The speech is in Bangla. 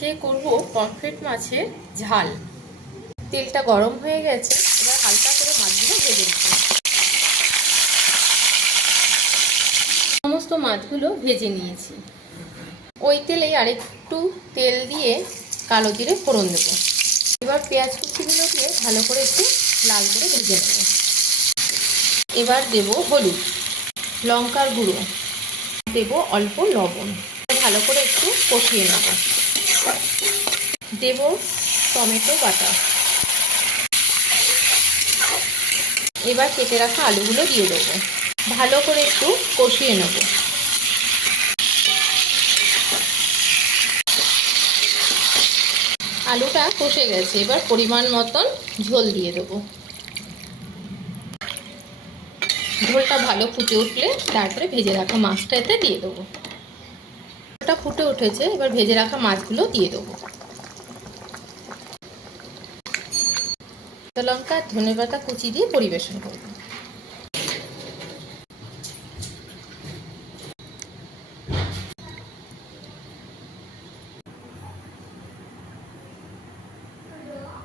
আজকে করব পমফ্রেট মাছের ঝাল। তেলটা গরম হয়ে গেছে, এবার হালকা করে মাছগুলো ভেজে নেব। সমস্ত মাছগুলো ভেজে নিয়েছি। ওই তেলেই আরেকটু তেল দিয়ে কালো জিরে ফোড়ন দেব। এবার পেঁয়াজ কুচিগুলো দিয়ে ভালো করে একটু লাল করে ভেজে নেব। এবার দেব হলুদ, লঙ্কার গুঁড়ো, দেব অল্প লবণ। ভালো করে একটু কষিয়ে নেব। দেব টমেটো বাটা। এবার কেটে রাখা আলুগুলো দিয়ে দেবো। ভালো করে একটু কষিয়ে নেব। আলুটা কষে গেছে, এবার পরিমাণ মতন ঝোল দিয়ে দেবো। ঝোলটা ভালো ফুটে উঠলে তারপরে ভেজে রাখা মাছটা এতে দিয়ে দেবো। ঝোলটা ফুটে উঠেছে, এবার ভেজে রাখা মাছগুলো দিয়ে দেবো। কাঁচা লঙ্কা, ধনেপাতা কুচি দিয়ে পরিবেশন করব।